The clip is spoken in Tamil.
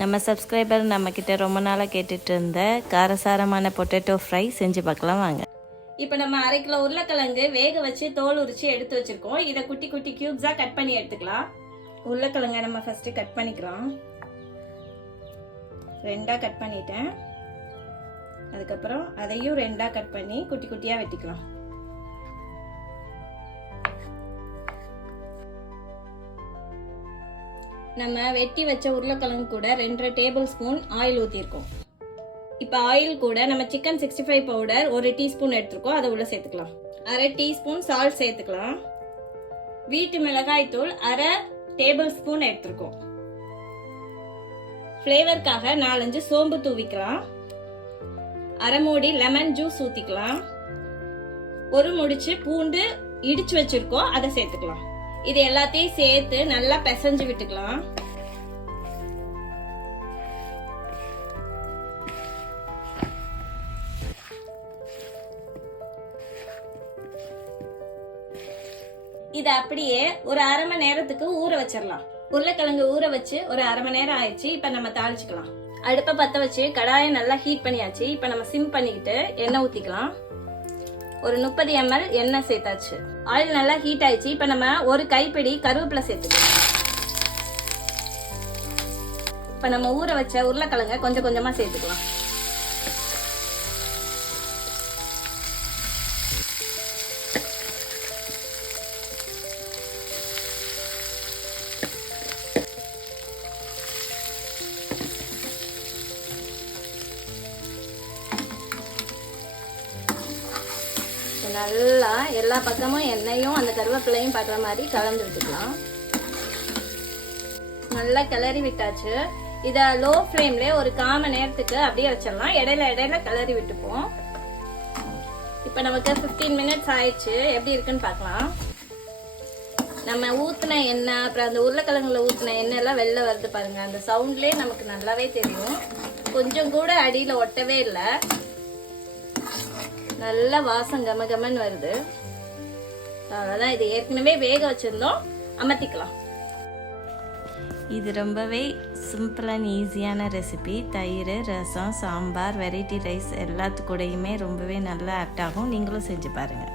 நம்ம சப்ஸ்கிரைபர் நம்மக்கிட்ட ரொம்ப நாளாக கேட்டுட்டு இருந்த காரசாரமான பொட்டேட்டோ ஃப்ரை செஞ்சு பார்க்கலாம் வாங்க. இப்போ நம்ம 1/2 கிலோ உருளைக்கிழங்கு வேக வச்சு தோல் உரிச்சு எடுத்து வச்சிருக்கோம். இதை குட்டி குட்டி கியூப்ஸாக கட் பண்ணி எடுத்துக்கலாம். உருளைக்கிழங்கை நம்ம ஃபஸ்ட்டு கட் பண்ணிக்கிறோம். 2ஆக கட் பண்ணிட்டேன். அதுக்கப்புறம் அதையும் 2ஆக கட் பண்ணி குட்டி குட்டியாக வெட்டிக்கலாம். நம்ம வெட்டி வச்ச உருளைக்கிழங்கு கூட 2 டேபிள் ஸ்பூன் ஆயில் ஊற்றிருக்கோம். இப்போ ஆயில் கூட நம்ம சிக்கன் 65 பவுடர் 1 டீஸ்பூன் எடுத்துருக்கோம். அதை உள்ள சேர்த்துக்கலாம். 1/2 டீஸ்பூன் சால்ட் சேர்த்துக்கலாம். வீட்டு மிளகாய் தூள் 1/2 டேபிள் ஸ்பூன் எடுத்துருக்கோம். ஃப்ளேவருக்காக 4-5 சோம்பு தூவிக்கலாம். 1/2 மூடி லெமன் ஜூஸ் ஊற்றிக்கலாம். 1 முடிச்சு பூண்டு இடிச்சு வச்சிருக்கோம், அதை சேர்த்துக்கலாம். இது எல்லாத்தையும் சேர்த்து நல்லா பிசைஞ்சு விட்டுக்கலாம். இதை அப்படியே ஒரு 1/2 மணி நேரத்துக்கு ஊற வச்சிடலாம். உருளைக்கிழங்கு ஊற வச்சு ஒரு 1/2 மணி நேரம் ஆயிடுச்சு. இப்ப நம்ம தாளிச்சுக்கலாம். அடுப்பை பத்த வச்சு கடாயை நல்லா ஹீட் பண்ணியாச்சு. இப்ப நம்ம சிம் பண்ணிக்கிட்டு எண்ணெய் ஊத்திக்கலாம். ஒரு 30 ml எண்ணெய் சேர்த்தாச்சு. ஆயில் நல்லா ஹீட் ஆயிடுச்சு. இப்ப நம்ம ஒரு கைப்பிடி கருவேப்பிலை சேர்த்துக்கலாம். இப்ப நம்ம ஊற வச்ச உருளைக்கிழங்க கொஞ்சம் கொஞ்சமா சேர்த்துக்கலாம். நல்லா எல்லா பக்கமும் எண்ணெயும் அந்த கருவேப்பிலையும் பார்க்குற மாதிரி கலந்து விட்டுக்கலாம். நல்லா கிளறி விட்டாச்சு. இதை லோ ஃப்ளேம்ல ஒரு 1/4 மணி நேரத்துக்கு அப்படியே வச்சிடலாம். இடையில இடையில கிளறி விட்டுப்போம். இப்போ நமக்கு 15 மினிட்ஸ் ஆயிடுச்சு. எப்படி இருக்குன்னு பார்க்கலாம். நம்ம ஊற்றின எண்ணெய் அப்புறம் அந்த உருளைக்கிழங்குல ஊற்றின எண்ணெய் எல்லாம் வெளில வருது பாருங்க. அந்த சவுண்ட்லேயே நமக்கு நல்லாவே தெரியும். கொஞ்சம் கூட அடியில் ஒட்டவே இல்லை. நல்ல வாசம் கமகமன்னு வருது. அவ்வளோதான். இது ஏற்கனவே வேக வச்சிருந்தோம், அமர்த்திக்கலாம். இது ரொம்பவே சிம்பிள் அண்ட் ஈஸியான ரெசிபி. தயிர், ரசம், சாம்பார், வெரைட்டி ரைஸ் எல்லாத்துக்கூடையுமே ரொம்பவே நல்லா ஆப்ட் ஆகும். நீங்களும் செஞ்சு பாருங்கள்.